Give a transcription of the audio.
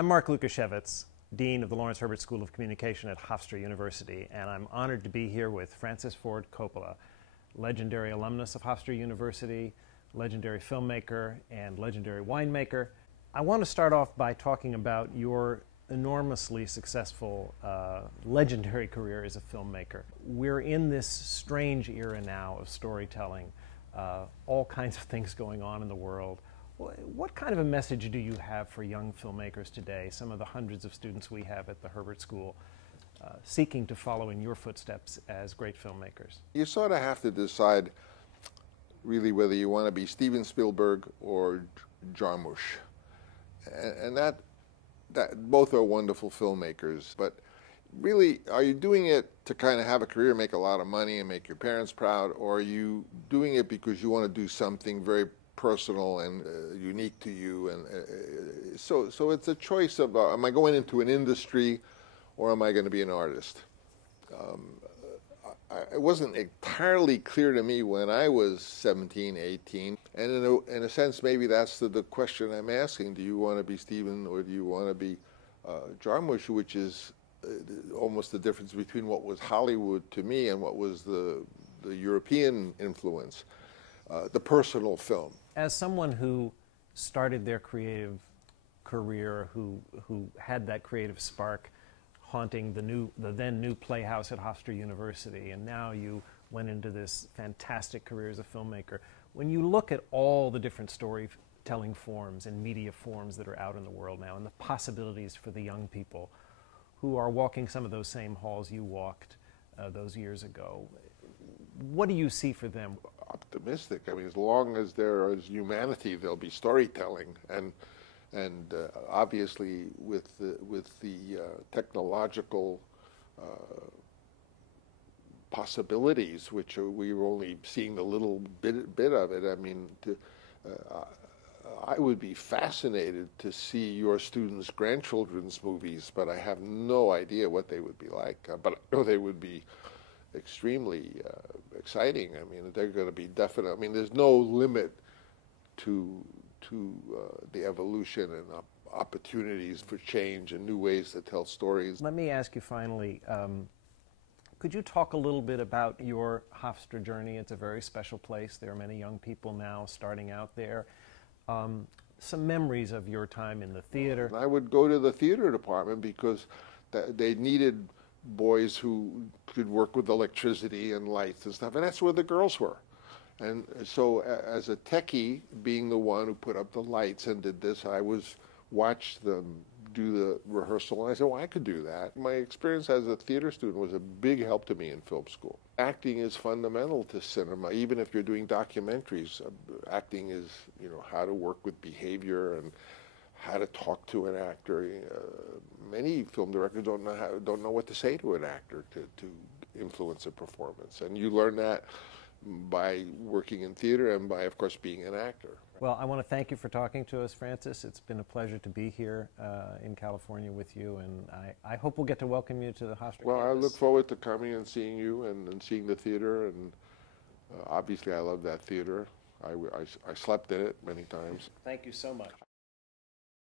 I'm Mark Lukashevitz, Dean of the Lawrence Herbert School of Communication at Hofstra University, and I'm honored to be here with Francis Ford Coppola, legendary alumnus of Hofstra University, legendary filmmaker, and legendary winemaker. I want to start off by talking about your enormously successful, legendary career as a filmmaker. We're in this strange era now of storytelling, all kinds of things going on in the world. What kind of a message do you have for young filmmakers today, some of the hundreds of students we have at the Herbert School, seeking to follow in your footsteps as great filmmakers? You sort of have to decide really whether you want to be Steven Spielberg or Jarmusch. And that both are wonderful filmmakers, but really, are you doing it to kind of have a career, make a lot of money, and make your parents proud, or are you doing it because you want to do something very personal and unique to you? And so it's a choice of, am I going into an industry or am I going to be an artist? It wasn't entirely clear to me when I was 17, 18. And in a sense, maybe that's the question I'm asking. Do you want to be Steven or do you want to be Jarmusch, which is almost the difference between what was Hollywood to me and what was the European influence, the personal film. As someone who started their creative career, who had that creative spark haunting the then new Playhouse at Hofstra University, and now you went into this fantastic career as a filmmaker. When you look at all the different storytelling forms and media forms that are out in the world now, and the possibilities for the young people who are walking some of those same halls you walked those years ago, what do you see for them? Optimistic. I mean, as long as there is humanity, there'll be storytelling, and obviously with the technological possibilities, which we were only seeing a little bit of it. I mean, I would be fascinated to see your students' grandchildren's movies, but I have no idea what they would be like. But I know they would be extremely exciting. I mean, they're going to be definite. I mean, there's no limit to the evolution and opportunities for change and new ways to tell stories. Let me ask you finally, could you talk a little bit about your Hofstra journey? It's a very special place. There are many young people now starting out there. Some memories of your time in the theater. I would go to the theater department because they needed boys who could work with electricity and lights and stuff, and that's where the girls were. And so as a techie, being the one who put up the lights and did this, I watched them do the rehearsal, and I said, well, I could do that. My experience as a theater student was a big help to me in film school. Acting is fundamental to cinema, even if you're doing documentaries. Acting is, how to work with behavior and how to talk to an actor. Many film directors don't know what to say to an actor to influence a performance, and you learn that by working in theater and by, of course, being an actor. Well, I want to thank you for talking to us, Francis. It's been a pleasure to be here in California with you, and I hope we'll get to welcome you to the Hofstra Well, campus. I look forward to coming and seeing you and seeing the theater, and obviously I love that theater. I slept in it many times. Thank you so much.